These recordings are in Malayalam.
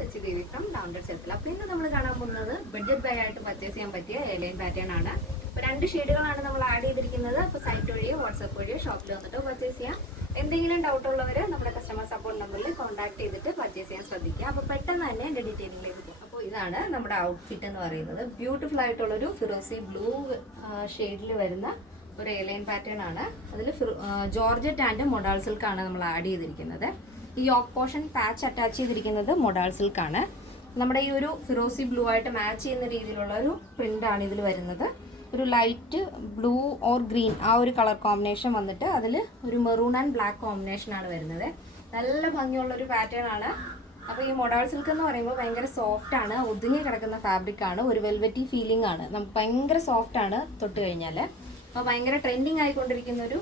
Sachi Devi from download Cherthala. അപ്പോൾ ഇന്ന് നമ്മൾ കാണാൻ പോകുന്നത് ബഡ്ജറ്റ് ബൈ ആയിട്ട് പർച്ചേസ് ചെയ്യാൻ പറ്റിയ എയർലൈൻ പാറ്റേൺ ആണ്. അപ്പോൾ 2 ഷെയ്ഡുകളാണ് നമ്മൾ ആഡ് ചെയ്തിരിക്കുന്നത്. അപ്പോൾ സൈറ്റ് വഴിയോ വാട്സാപ്പ് വഴിയോ ഷോപ്പിൽ വന്നിട്ട് പർച്ചേസ് ചെയ്യാം. എന്തെങ്കിലും ഡൗട്ട് ഉള്ളവർ നമ്മുടെ കസ്റ്റമർ സപ്പോർട്ട് നമ്പറിൽ കോൺടാക്ട് ചെയ്തിട്ട് പർച്ചേസ് ചെയ്യാൻ ശ്രദ്ധിക്കുക. അപ്പോൾ പെട്ടെന്ന് തന്നെ എൻ്റെ ഡീറ്റെയിലിംഗിലേക്ക് പോകും. അപ്പോൾ ഇതാണ് നമ്മുടെ ഔട്ട്ഫിറ്റ് എന്ന് പറയുന്നത്. ബ്യൂട്ടിഫുൾ ആയിട്ടുള്ളൊരു ഫിറോസി ബ്ലൂ ഷെയ്ഡിൽ വരുന്ന ഒരു എയർലൈൻ പാറ്റേൺ ആണ്. അതിൽ ജോർജറ്റ് ആൻഡ് മൊഡാൾ സിൽക്കാണ് നമ്മൾ ആഡ് ചെയ്തിരിക്കുന്നത്. ഈ യോക്ക് പോർഷൻ പാച്ച് അറ്റാച്ച് ചെയ്തിരിക്കുന്നത് മൊഡാൾ സിൽക്കാണ്. നമ്മുടെ ഈ ഒരു ഫിറോസി ബ്ലൂ ആയിട്ട് മാച്ച് ചെയ്യുന്ന രീതിയിലുള്ള ഒരു പ്രിൻ്റാണ് ഇതിൽ വരുന്നത്. ഒരു ലൈറ്റ് ബ്ലൂ ഓർ ഗ്രീൻ ആ ഒരു കളർ കോമ്പിനേഷൻ വന്നിട്ട് അതിൽ ഒരു മെറൂൺ ആൻഡ് ബ്ലാക്ക് കോമ്പിനേഷനാണ് വരുന്നത്. നല്ല ഭംഗിയുള്ളൊരു പാറ്റേൺ ആണ്. അപ്പോൾ ഈ മൊഡാൾ സിൽക്ക് എന്ന് പറയുമ്പോൾ ഭയങ്കര സോഫ്റ്റ് ആണ്, ഒതുങ്ങി കിടക്കുന്ന ഫാബ്രിക് ആണ്, ഒരു വെൽവെറ്റി ഫീലിംഗ് ആണ്. നമുക്ക് ഭയങ്കര സോഫ്റ്റ് ആണ് തൊട്ട് കഴിഞ്ഞാൽ. അപ്പോൾ ഭയങ്കര ട്രെൻഡിങ് ആയിക്കൊണ്ടിരിക്കുന്ന ഒരു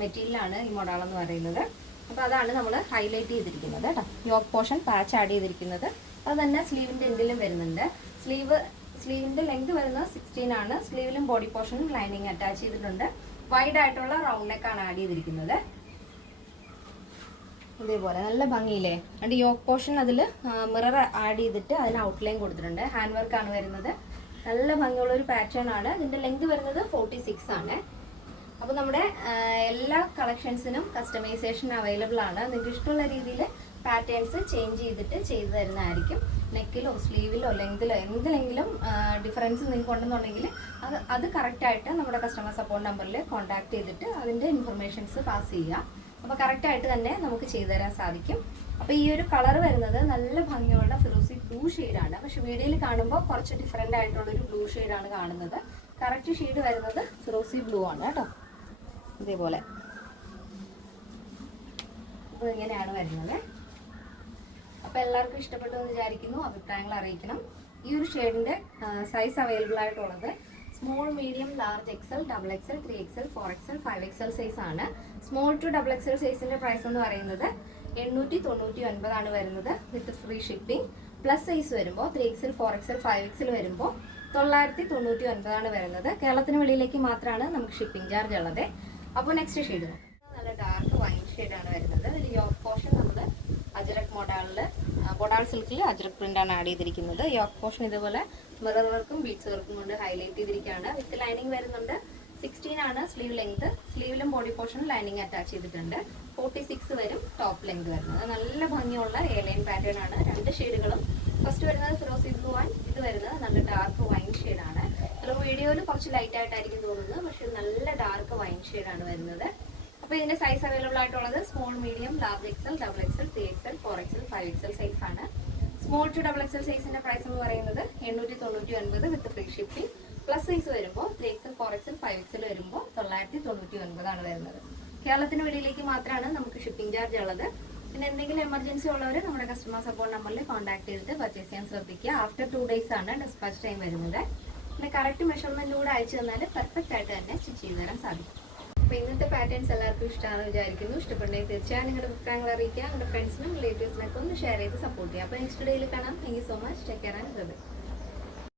മെറ്റീരിയലാണ് ഈ മൊഡാൾ എന്ന് പറയുന്നത്. അപ്പോൾ അതാണ് നമ്മൾ ഹൈലൈറ്റ് ചെയ്തിരിക്കുന്നത് കേട്ടോ. യോക്ക് പോർഷൻ പാച്ച് ആഡ് ചെയ്തിരിക്കുന്നത്. അത് തന്നെ സ്ലീവിൻ്റെ എൻഡിലും വരുന്നുണ്ട്. സ്ലീവിൻ്റെ ലെങ്ത് വരുന്നത് 16 ആണ്. സ്ലീവിലും ബോഡി പോർഷനും ലൈനിങ് അറ്റാച്ച് ചെയ്തിട്ടുണ്ട്. വൈഡ് ആയിട്ടുള്ള റൗണ്ട് നെക്കാണ് ആഡ് ചെയ്തിരിക്കുന്നത്. ഇതേപോലെ നല്ല ഭംഗിയില്ലേ. അതിൻ്റെ യോക്ക് പോർഷൻ അതിൽ മിറർ ആഡ് ചെയ്തിട്ട് അതിന് ഔട്ട്ലൈൻ കൊടുത്തിട്ടുണ്ട്. ഹാൻഡ് വർക്കാണ് വരുന്നത്. നല്ല ഭംഗിയുള്ളൊരു പാറ്റേൺ ആണ്. ഇതിൻ്റെ ലെങ്ത് വരുന്നത് 46 ആണ്. അപ്പോൾ നമ്മുടെ എല്ലാ കളക്ഷൻസിനും കസ്റ്റമൈസേഷൻ അവൈലബിൾ ആണ്. നിങ്ങൾക്ക് ഇഷ്ടമുള്ള രീതിയിൽ പാറ്റേൺസ് ചേഞ്ച് ചെയ്തിട്ട് ചെയ്തു തരുന്നതായിരിക്കും. നെക്കിലോ സ്ലീവിലോ ലെങ്തിലോ എന്തിലെങ്കിലും ഡിഫറൻസ് നിങ്ങൾക്ക് ഉണ്ടെന്നുണ്ടെങ്കിൽ അത് കറക്റ്റായിട്ട് നമ്മുടെ കസ്റ്റമർ സപ്പോർട്ട് നമ്പറിൽ കോൺടാക്ട് ചെയ്തിട്ട് അതിൻ്റെ ഇൻഫർമേഷൻസ് പാസ് ചെയ്യുക. അപ്പോൾ കറക്റ്റായിട്ട് തന്നെ നമുക്ക് ചെയ്തു തരാൻ സാധിക്കും. അപ്പോൾ ഈ ഒരു കളർ വരുന്നത് നല്ല ഭംഗിയുള്ള ഫിറോസി ബ്ലൂ ഷെയ്ഡാണ്. പക്ഷെ വീഡിയോയിൽ കാണുമ്പോൾ കുറച്ച് ഡിഫറെൻ്റ് ആയിട്ടുള്ളൊരു ബ്ലൂ ഷെയ്ഡാണ് കാണുന്നത്. കറക്റ്റ് ഷെയ്ഡ് വരുന്നത് ഫിറോസി ബ്ലൂ ആണ് കേട്ടോ. ഇതേപോലെ അപ്പോൾ ഇങ്ങനെയാണ് വരുന്നത്. അപ്പോൾ എല്ലാവർക്കും ഇഷ്ടപ്പെട്ടു എന്ന് വിചാരിക്കുന്നു. അഭിപ്രായങ്ങൾ അറിയിക്കണം. ഈ ഒരു ഷെയ്ഡിൻ്റെ സൈസ് അവൈലബിൾ ആയിട്ടുള്ളത് small, medium, large, XL, double XL, 3XL, 4XL, 5XL size ആണ്. സ്മോൾ ടു ഡബിൾ എക്സൽ സൈസിൻ്റെ പ്രൈസ് എന്ന് പറയുന്നത് 899 ആണ് വരുന്നത് with free shipping. Plus size വരുമ്പോൾ 3XL, 4XL, 5XL വരുമ്പോൾ 999 ആണ് വരുന്നത്. കേരളത്തിന് വെളിയിലേക്ക് മാത്രമാണ് നമുക്ക് ഷിപ്പിംഗ് ചാർജ് ഉള്ളത്. അപ്പോൾ നെക്സ്റ്റ് ഷെയ്ഡ് നല്ല ഡാർക്ക് വൈൻ ഷെയ്ഡാണ് വരുന്നത്. അതിൽ യോക്ക് പോർഷൻ നമ്മൾ അജ്രക് മൊഡാൾ സിൽക്കിൽ അജ്രക് പ്രിൻ്റാണ് ആഡ് ചെയ്തിരിക്കുന്നത്. യോക്ക് പോർഷൻ ഇതുപോലെ മിറർ വർക്കും ബീഡ്സ് വർക്കും കൊണ്ട് ഹൈലൈറ്റ് ചെയ്തിരിക്കുകയാണ്. വിത്ത് ലൈനിങ് വരുന്നുണ്ട്. 16 ആണ് സ്ലീവ് ലെങ്ത്. സ്ലീവിലും ബോഡി പോർഷനും ലൈനിങ് അറ്റാച്ച് ചെയ്തിട്ടുണ്ട്. 46 വരും ടോപ്പ് ലെങ്ത് വരുന്നത്. നല്ല ഭംഗിയുള്ള എയർലൈൻ പാറ്റേൺ ആണ്. 2 ഷെയ്ഡുകളും. ഫസ്റ്റ് വരുന്നത് ഫിറോസി ബ്ലൂ ആൻഡ് ഇത് വരുന്നത് നല്ല ഡാർക്ക് വൈൻ ഷെയ്ഡാണ്. ചില വീഡിയോയിൽ കുറച്ച് ലൈറ്റ് ആയിട്ടായിരിക്കും തോന്നുന്നത്, പക്ഷെ നല്ല ഡാർക്ക് വൈൻ ഷെയ്ഡാണ് വരുന്നത്. അപ്പോൾ ഇതിൻ്റെ സൈസ് അവൈലബിൾ ആയിട്ടുള്ളത് small, medium, large XL, double XL, 3XL, 4XL, 5XL size ആണ്. സ്മോൾ ടു ഡബിൾ എക്സൽ സൈസിൻ്റെ പ്രൈസ് എന്ന് പറയുന്നത് 899 with free shipping. Plus size വരുമ്പോൾ 3XL, 4XL, 5XL വരുമ്പോൾ 999 ആണ് വരുന്നത്. കേരളത്തിന് വെളിയിലേക്ക് മാത്രമാണ് നമുക്ക് ഷിപ്പിംഗ് ചാർജ് ഉള്ളത്. പിന്നെ എന്തെങ്കിലും എമർജൻസി ഉള്ളവർ നമ്മുടെ കസ്റ്റമർ സപ്പോർട്ട് നമ്പറിൽ കോൺടാക്ട് ചെയ്തിട്ട് പർച്ചേസ് ചെയ്യാൻ ശ്രദ്ധിക്കുക. ആഫ്റ്റർ 2 days ആണ് ഡിസ്പാച്ച് ടൈം വരുന്നത്. പിന്നെ കറക്റ്റ് മെഷർമെൻറ്റിലൂടെ അയച്ചു തന്നാൽ പെർഫെക്റ്റ് ആയിട്ട് തന്നെ സ്റ്റിച്ച് ചെയ്ത് തരാൻ സാധിക്കും. അപ്പോൾ ഇന്നത്തെ പാറ്റേൺസ് എല്ലാവർക്കും ഇഷ്ടമാണെന്ന് വിചാരിക്കുന്നു. ഇഷ്ടപ്പെട്ടെങ്കിൽ തീർച്ചയായും നിങ്ങളുടെ അഭിപ്രായങ്ങൾ അറിയിക്കുക. നിങ്ങളുടെ ഫ്രണ്ട്സിനും റിലേറ്റീവ്സിനൊക്കെ ഒന്ന് ഷെയർ ചെയ്ത് സപ്പോർട്ട് ചെയ്യുക. അപ്പോൾ നെക്സ്റ്റ് ഡേയിൽ കാണാം. Thank you so much. Take care and by.